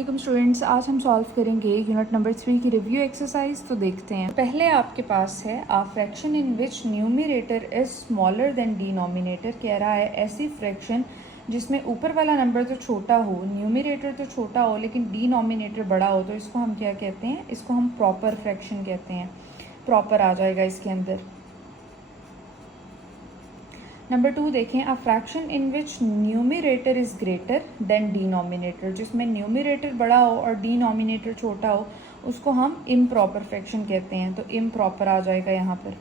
अस्सलाम स्टूडेंट्स, आज हम सॉल्व करेंगे यूनिट नंबर 3 की रिव्यू एक्सरसाइज। तो देखते हैं। पहले आपके पास है a fraction in which numerator is smaller than denominator. कह रहा है ऐसी फ्रैक्शन जिसमें ऊपर वाला नंबर तो छोटा हो, न्यूमरेटर तो छोटा हो लेकिन डिनोमिनेटर बड़ा हो, तो इसको हम क्या कहते हैं? इसको हम प्रॉपर फ्रैक्शन कहते हैं। प्रॉपर आ जाएगा इसके अंदर। नंबर 2 देखें, a fraction in which numerator is greater than denominator. जिसमें न्यूमरेटर बड़ा हो और डिनोमिनेटर छोटा हो उसको हम इम्प्रॉपर फ्रैक्शन कहते हैं। तो इम्प्रॉपर आ जाएगा यहाँ पर।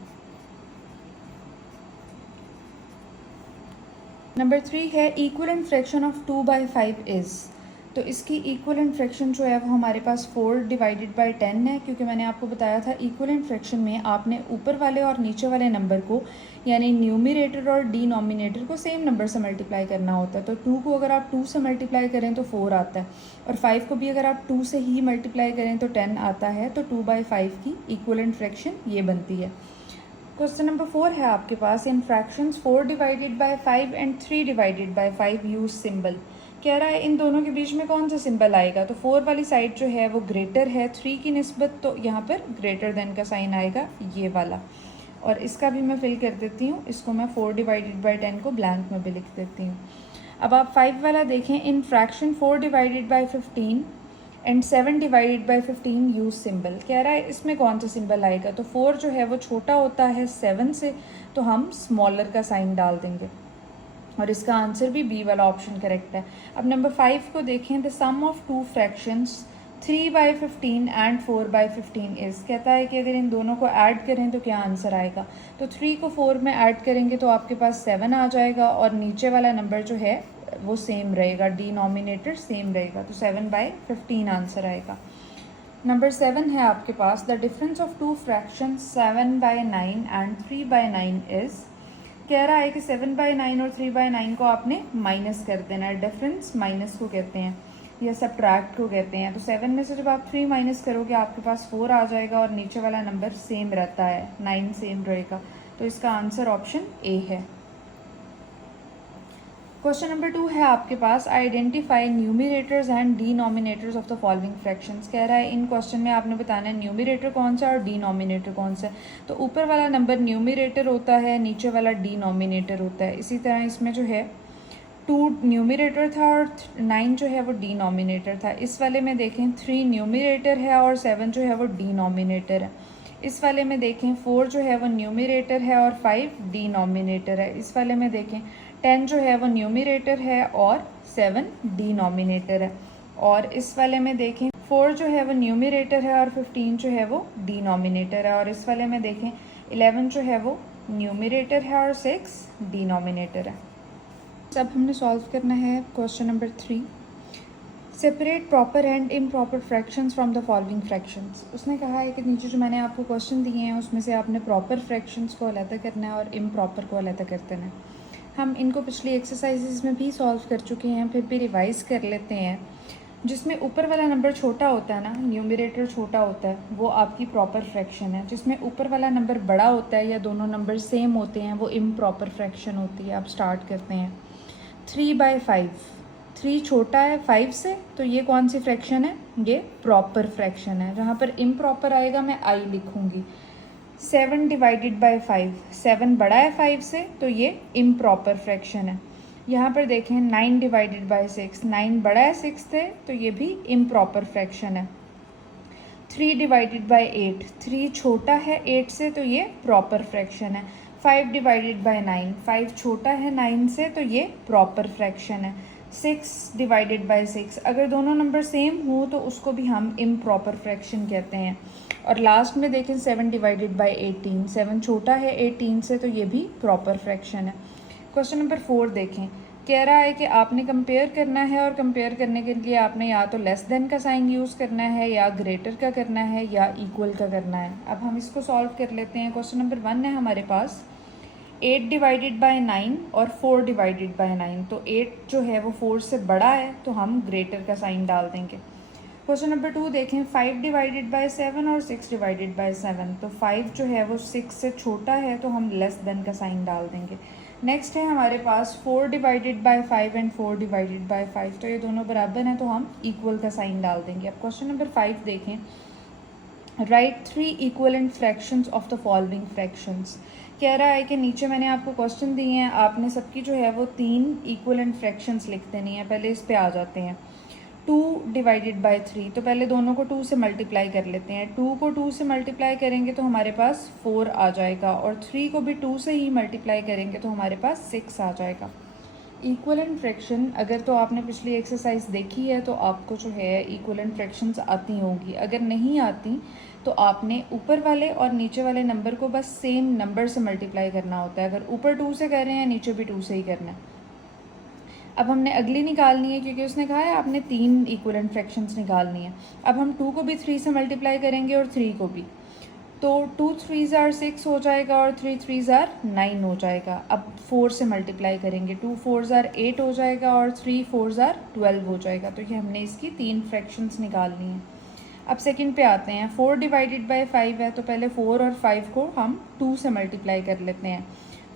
नंबर 3 है इक्वलेंट फ्रैक्शन ऑफ 2/5 इज़। तो इसकी इक्वलेंट फ्रैक्शन जो है वो हमारे पास 4 डिवाइडेड बाई 10 है, क्योंकि मैंने आपको बताया था इक्वलेंट फ्रैक्शन में आपने ऊपर वाले और नीचे वाले नंबर को यानी न्यूमरेटर और डिनोमिनेटर को सेम नंबर से मल्टीप्लाई करना होता है। तो 2 को अगर आप 2 से मल्टीप्लाई करें तो 4 आता है, और 5 को भी अगर आप 2 से ही मल्टीप्लाई करें तो 10 आता है। तो 2/5 की इक्वलेंट फ्रैक्शन ये बनती है। क्वेश्चन नंबर 4 है आपके पास, in fractions 4 divided by 5 and 3 divided by 5 use symbol. कह रहा है इन दोनों के बीच में कौन सा सिंबल आएगा। तो 4 वाली साइड जो है वो ग्रेटर है 3 की निस्बत, तो यहाँ पर ग्रेटर देन का साइन आएगा ये वाला। और इसका भी मैं फिल कर देती हूँ, इसको मैं 4 डिवाइडेड बाई 10 को ब्लैंक में भी लिख देती हूँ। अब आप 5 वाला देखें, in fraction 4 divided by 15 and 7 divided by 15 use symbol. कह रहा है इसमें कौन सा सिंबल आएगा। तो 4 जो है वो छोटा होता है 7 से, तो हम स्मॉलर का साइन डाल देंगे, और इसका आंसर भी बी वाला ऑप्शन करेक्ट है। अब नंबर 5 को देखें, the sum of two fractions 3/15 and 4/15 is. कहता है कि अगर इन दोनों को ऐड करें तो क्या आंसर आएगा। तो 3 को 4 में ऐड करेंगे तो आपके पास 7 आ जाएगा, और नीचे वाला नंबर जो है वो सेम रहेगा, डिनोमिनेटर सेम रहेगा। तो 7/15 आंसर आएगा। नंबर 7 है आपके पास, the difference of two fraction 7/9 and 3/9 is. कह रहा है कि 7/9 और 3/9 को आपने माइनस कर देना है। डिफरेंस माइनस को कहते हैं या सब्ट्रैक्ट को कहते हैं। तो 7 में से जब आप 3 माइनस करोगे आपके पास 4 आ जाएगा, और नीचे वाला नंबर सेम रहता है, 9 सेम रहेगा। तो इसका आंसर ऑप्शन ए है। क्वेश्चन नंबर 2 है आपके पास, identify numerators and denominators of the following fractions. कह रहा है इन क्वेश्चन में आपने बताना है न्यूमरेटर कौन सा और डिनोमिनेटर कौन सा। तो ऊपर वाला नंबर न्यूमरेटर होता है, नीचे वाला डिनोमिनेटर होता है। इसी तरह इसमें जो है 2 न्यूमरेटर था और 9 जो है वो डिनोमिनेटर था। इस वाले में देखें 3 न्यूमरेटर है और 7 जो है वो डिनोमिनेटर है। इस वाले में देखें 4 जो है वो न्यूमरेटर है और 5 डिनोमिनेटर है। इस वाले में देखें 10 जो है वो न्यूमरेटर है और 7 डिनोमिनेटर है। और इस वाले में देखें 4 जो है वो न्यूमरेटर है और 15 जो है वो डिनोमिनेटर है। और इस वाले में देखें 11 जो है वो न्यूमरेटर है और 6 डिनोमिनेटर है। अब हमने सॉल्व करना है question number 3, separate proper and improper fractions from the following fractions. उसने कहा है कि नीचे जो मैंने आपको क्वेश्चन दिए हैं उसमें से आपने प्रॉपर फ्रैक्शंस को अलग करना है और इम्प्रॉपर को अलग कर देना है। हम इनको पिछली एक्सरसाइजेज में भी सॉल्व कर चुके हैं, फिर भी रिवाइज़ कर लेते हैं। जिसमें ऊपर वाला नंबर छोटा होता है ना, न्यूमरेटर छोटा होता है, वो आपकी प्रॉपर फ्रैक्शन है। जिसमें ऊपर वाला नंबर बड़ा होता है या दोनों नंबर सेम होते हैं वो इम्प्रॉपर फ्रैक्शन होती है। अब स्टार्ट करते हैं। 3/5, 3 छोटा है 5 से, तो ये कौन सी फ्रैक्शन है? ये प्रॉपर फ्रैक्शन है। जहाँ पर इम्प्रॉपर आएगा मैं आई लिखूँगी। 7 डिवाइडेड बाई 5, 7 बड़ा है 5 से, तो ये इम्प्रॉपर फ्रैक्शन है। यहाँ पर देखें 9 डिवाइडेड बाई 6, 9 बड़ा है 6 से, तो ये भी इम्प्रॉपर फ्रैक्शन है। 3 डिवाइडेड बाई 8, 3 छोटा है 8 से, तो ये प्रॉपर फ्रैक्शन है। 5 डिवाइडेड बाई 9, 5 छोटा है 9 से, तो ये प्रॉपर फ्रैक्शन है। 6 डिवाइडेड बाई 6, अगर दोनों नंबर सेम हो तो उसको भी हम इम्प्रॉपर फ्रैक्शन कहते हैं। और लास्ट में देखें 7 डिवाइडेड बाई 18, 7 छोटा है 18 से, तो ये भी प्रॉपर फ्रैक्शन है। क्वेश्चन नंबर 4 देखें, कह रहा है कि आपने कंपेयर करना है, और कंपेयर करने के लिए आपने या तो लेस देन का साइन यूज़ करना है, या ग्रेटर का करना है, या इक्वल का करना है। अब हम इसको सॉल्व कर लेते हैं। क्वेश्चन नंबर 1 है हमारे पास, 8 डिवाइडेड बाई 9 और 4 डिवाइडेड बाई 9। तो 8 जो है वो 4 से बड़ा है, तो हम ग्रेटर का साइन डाल देंगे। क्वेश्चन नंबर 2 देखें, 5 डिवाइडेड बाई 7 और 6 डिवाइडेड बाई 7। तो 5 जो है वो 6 से छोटा है, तो हम लेस देन का साइन डाल देंगे। नेक्स्ट है हमारे पास 4 divided by 5 and 4 divided by 5, तो ये दोनों बराबर हैं तो हम इक्वल का साइन डाल देंगे। अब क्वेश्चन नंबर 5 देखें। Right 3 equivalent fractions of the following fractions. कह रहा है कि नीचे मैंने आपको क्वेश्चन दिए हैं, आपने सबकी जो है वो 3 इक्वलेंट फ्रैक्शंस लिख देनी है। पहले इस पे आ जाते हैं। 2 डिवाइडेड बाय 3, तो पहले दोनों को 2 से मल्टीप्लाई कर लेते हैं। 2 को 2 से मल्टीप्लाई करेंगे तो हमारे पास 4 आ जाएगा, और 3 को भी 2 से ही मल्टीप्लाई करेंगे तो हमारे पास 6 आ जाएगा। इक्वलेंट फ्रैक्शन, अगर तो आपने पिछली एक्सरसाइज देखी है तो आपको जो है इक्वलेंट फ्रैक्शंस आती होंगी। अगर नहीं आती तो आपने ऊपर वाले और नीचे वाले नंबर को बस सेम नंबर से मल्टीप्लाई करना होता है। अगर ऊपर 2 से कर रहे हैं, नीचे भी 2 से ही करना है। अब हमने अगली निकालनी है, क्योंकि उसने कहा है आपने 3 इक्वलेंट फ्रैक्शंस निकालनी है। अब हम 2 को भी 3 से मल्टीप्लाई करेंगे और 3 को भी, तो 2 3s are 6 हो जाएगा और 3 3s are 9 हो जाएगा। अब 4 से मल्टीप्लाई करेंगे, 2 4s are 8 हो जाएगा और 3 4s are 12 हो जाएगा। तो ये हमने इसकी 3 फ्रैक्शंस निकालनी है। अब सेकंड पे आते हैं। 4 डिवाइडेड बाय 5 है, तो पहले 4 और 5 को हम 2 से मल्टीप्लाई कर लेते हैं।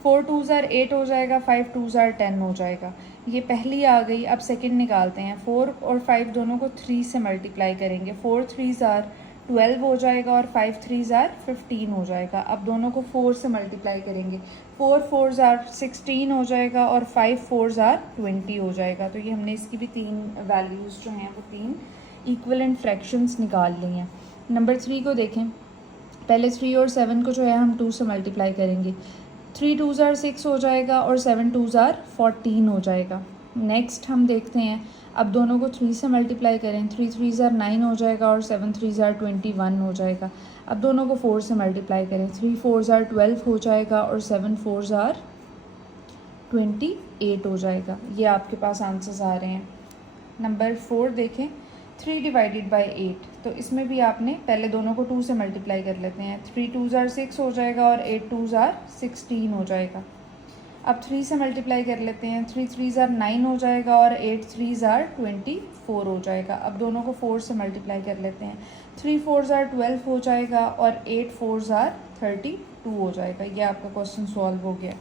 4 2s are 8 हो जाएगा, 5 2s are 10 हो जाएगा। ये पहली आ गई। अब सेकंड निकालते हैं। 4 और 5 दोनों को 3 से मल्टीप्लाई करेंगे। 4 3s are 12 हो जाएगा और 5 3s are 15 हो जाएगा। अब दोनों को 4 से मल्टीप्लाई करेंगे। 4 4s are 16 हो जाएगा और 5 4s are 20 हो जाएगा। तो ये हमने इसकी भी 3 वैल्यूज़ जो हैं वो 3 इक्वलेंट फ्रैक्शंस निकाल ली हैं। नंबर 3 को देखें। पहले 3 और 7 को जो है हम 2 से मल्टीप्लाई करेंगे। 3 2s are 6 हो जाएगा और 7 2s are 14 हो जाएगा। नेक्स्ट हम देखते हैं, अब दोनों को 3 से मल्टीप्लाई करें। 3 3s are 9 हो जाएगा और 7 3s are 21 हो जाएगा। अब दोनों को 4 से मल्टीप्लाई करें। 3 4s are 12 हो जाएगा और 7 4s are 28 हो जाएगा। ये आपके पास आंसर्स आ रहे हैं। नंबर 4 देखें। 3 डिवाइडेड बाय 8, तो इसमें भी आपने पहले दोनों को 2 से मल्टीप्लाई कर लेते हैं। 3 2s are 6 हो जाएगा और 8 2s are 16 हो जाएगा। अब 3 से मल्टीप्लाई कर लेते हैं। 3 3s are 9 हो जाएगा और 8 3s are 24 हो जाएगा। अब दोनों को 4 से मल्टीप्लाई कर लेते हैं। 3 4s are 12 हो जाएगा और 8 4s are 32 हो जाएगा। ये आपका क्वेश्चन सॉल्व हो गया।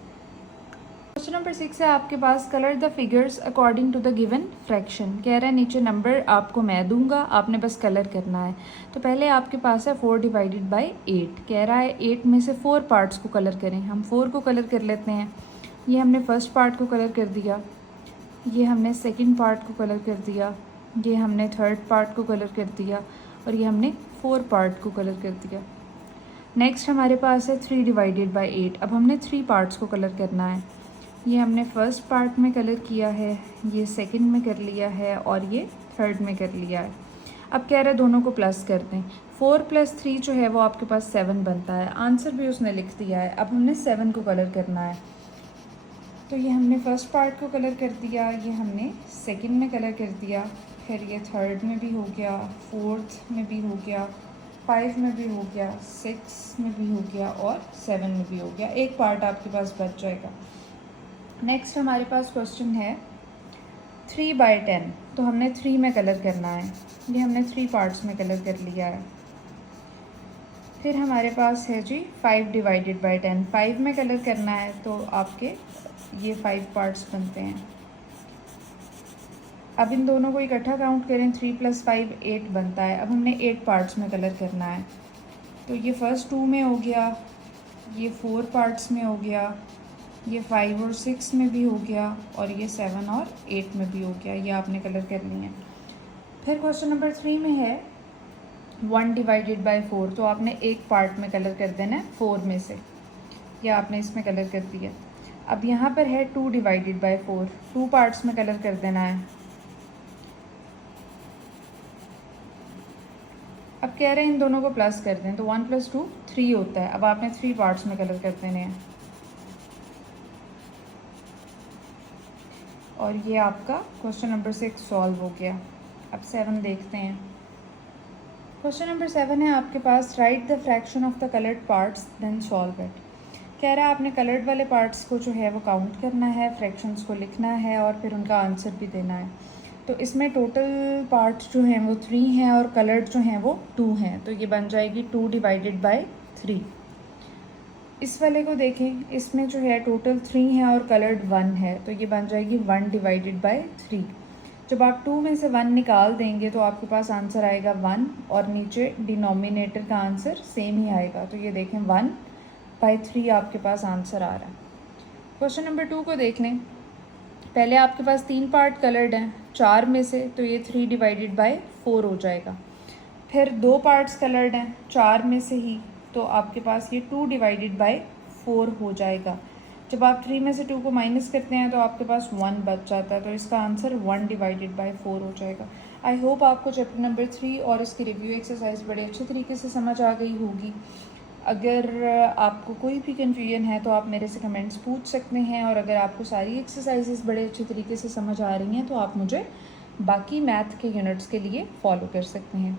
क्वेश्चन नंबर 6 है आपके पास। Colour the figures according to the given fraction. कह रहा है नीचे नंबर आपको मैं दूंगा, आपने बस कलर करना है। तो पहले आपके पास है 4 डिवाइडेड बाय 8। कह रहा है 8 में से 4 पार्ट्स को कलर करें। हम 4 को कलर कर लेते हैं। ये हमने फर्स्ट पार्ट को कलर कर दिया, ये हमने सेकंड पार्ट को कलर कर दिया, ये हमने थर्ड पार्ट को कलर कर दिया और ये हमने 4 पार्ट को कलर कर दिया। नेक्स्ट हमारे पास है 3 डिवाइडेड बाय 8। अब हमने 3 पार्ट्स को कलर करना है। ये हमने फर्स्ट पार्ट में कलर किया है, ये सेकंड में कर लिया है और ये थर्ड में कर लिया है। अब कह रहा है दोनों को प्लस कर दें। 4 + 3 जो है वो आपके पास 7 बनता है। आंसर भी उसने लिख दिया है। अब हमने 7 को कलर करना है। तो ये हमने फर्स्ट पार्ट को कलर कर दिया, ये हमने सेकंड में कलर कर दिया, फिर ये थर्ड में भी हो गया, फोर्थ में भी हो गया, 5 में भी हो गया, 6 में भी हो गया और 7 में भी हो गया। एक पार्ट आपके पास बच जाएगा। नेक्स्ट हमारे पास क्वेश्चन है 3/10। तो हमने 3 में कलर करना है। ये हमने 3 पार्ट्स में कलर कर लिया है। फिर हमारे पास है जी 5 डिवाइडेड बाय 10। 5 में कलर करना है तो आपके ये 5 पार्ट्स बनते हैं। अब इन दोनों को इकट्ठा काउंट करें। 3 + 5 8 बनता है। अब हमने 8 पार्ट्स में कलर करना है। तो ये फर्स्ट 2 में हो गया, ये 4 पार्ट्स में हो गया, ये 5 और 6 में भी हो गया और ये 7 और 8 में भी हो गया। ये आपने कलर करनी है। फिर क्वेश्चन नंबर 3 में है 1 डिवाइडेड बाय 4। तो आपने एक पार्ट में कलर कर देना है 4 में से, या आपने इसमें कलर कर दिया। अब यहाँ पर है 2 डिवाइडेड बाय 4। 2 पार्ट्स में कलर कर देना है। अब कह रहे हैं इन दोनों को प्लस कर दें, तो 1 + 2 3 होता है। अब आपने 3 पार्ट्स में कलर कर देने हैं और ये आपका क्वेश्चन नंबर 6 सॉल्व हो गया। अब 7 देखते हैं। क्वेश्चन नंबर 7 है आपके पास। Write the fraction of the coloured parts then solve it. कह रहा है आपने कलर्ड वाले पार्ट्स को जो है वो काउंट करना है, फ्रैक्शंस को लिखना है और फिर उनका आंसर भी देना है। तो इसमें टोटल पार्ट्स जो हैं वो 3 हैं और कलर्ड जो हैं वो 2 हैं। तो ये बन जाएगी 2 डिवाइडेड बाय 3। इस वाले को देखें, इसमें जो है टोटल 3 है और कलर्ड 1 है, तो ये बन जाएगी 1 डिवाइडेड बाय 3। जब आप 2 में से 1 निकाल देंगे तो आपके पास आंसर आएगा 1 और नीचे डिनोमिनेटर का आंसर सेम ही आएगा। तो ये देखें 1/3 आपके पास आंसर आ रहा है। क्वेश्चन नंबर 2 को देख लें। पहले आपके पास 3 पार्ट कलर्ड हैं 4 में से, तो ये 3 डिवाइडेड बाय 4 हो जाएगा। फिर 2 पार्ट्स कलर्ड हैं 4 में से ही, तो आपके पास ये 2 डिवाइडेड बाय 4 हो जाएगा। जब आप 3 में से 2 को माइनस करते हैं तो आपके पास 1 बच जाता है, तो इसका आंसर 1 डिवाइडेड बाय 4 हो जाएगा। आई होप आपको चैप्टर नंबर 3 और इसकी रिव्यू एक्सरसाइज बड़े अच्छे तरीके से समझ आ गई होगी। अगर आपको कोई भी कन्फ्यूजन है तो आप मेरे से कमेंट्स पूछ सकते हैं, और अगर आपको सारी एक्सरसाइजेस बड़े अच्छे तरीके से समझ आ रही हैं तो आप मुझे बाकी मैथ के यूनिट्स के लिए फॉलो कर सकते हैं।